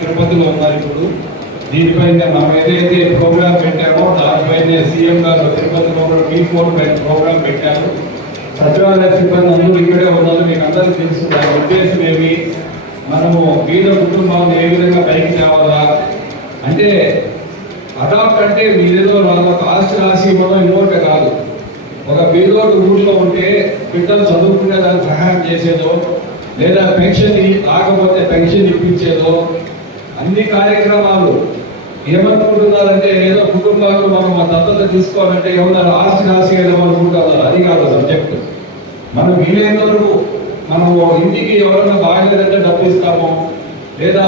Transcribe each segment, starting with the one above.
తిరుపతిలో ఉన్నారు ఇప్పుడు. దీనిపైన మనం ఏదైతే ప్రోగ్రామ్ పెట్టామో దానిపైన సీఎం గారు తిరుపతిలో P4 ప్రోగ్రామ్ పెట్టారు. సచివాలయ సిబ్బంది అందరూ ఇక్కడే ఉన్నారు. మీకు అందరికీ తెలుసు దాని ఉద్దేశం ఏమి, మనము వీళ్ళ కుటుంబాన్ని ఏ విధంగా పైకి తేవాలా అంటే అడాప్ట్ అంటే మీరేదో వాళ్ళకి ఆస్తి రాసి ఇవ్వడం ఇంకోటి కాదు. ఒక బీదోడు ఊళ్ళో ఉంటే బిడ్డలు చదువుకునే దానికి సహాయం చేసేదో, లేదా పెన్షన్ రాకపోతే పెన్షన్ ఇప్పించేదో, అన్ని కార్యక్రమాలు ఏమనుకుంటున్నారంటే ఏదో కుటుంబాలు మనం దత్తత తీసుకోవాలంటే ఏమన్నా ఆస్తి రాసి ఏమనుకుంటున్నారు. అది కాదు సబ్జెక్టు. మనం వీలైన వరకు మనము ఇంటికి ఎవరైనా బాగలేదంటే డబ్బు ఇస్తాము, లేదా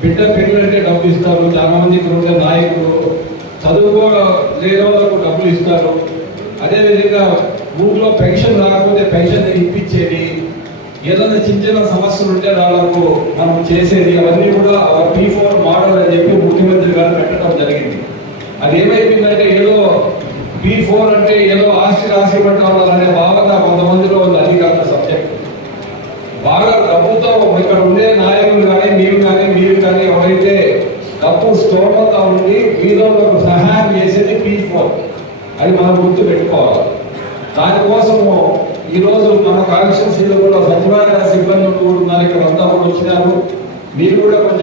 బిడ్డ పెళ్ళంటే డబ్బు ఇస్తారు. చాలా మంది ఇక్కడ ఉండే నాయకులు చదువుకో లేని వాళ్ళకు డబ్బులు ఇస్తారు. అదేవిధంగా ఊళ్ళో పెన్షన్ రాకపోతే పెన్షన్ ఇప్పించేది, ఏదైనా చిన్న చిన్న సమస్యలు ఉంటే వాళ్ళకు మనం చేసేది, అవన్నీ కూడా P4 మోడల్ అని చెప్పి ముఖ్యమంత్రి గారు పెట్టడం జరిగింది. అది ఏమైపోయిందంటే ఏదో P4 అంటే ఏదో ఆస్తి రాసి పెట్టాలనే భావన కొంతమందిలో ఉంది. అది కాదు సబ్జెక్ట్. బాగా డబ్బుతో ఇక్కడ ఉండే నాయకులు కానీ మీరు కానీ ఎవరైతే డబ్బు స్తోమత ఉండి వీళ్ళకు సహాయం చేసేది P4. అది మనం గుర్తు పెట్టుకోవాలి. దానికోసము ఈరోజు మన కాన్స్టిట్యూన్సీలో కూడా సచివాలయ సిబ్బంది కూడా ఉన్నారు. ఇక్కడ అంతా కూడా వచ్చినారు. మీరు కూడా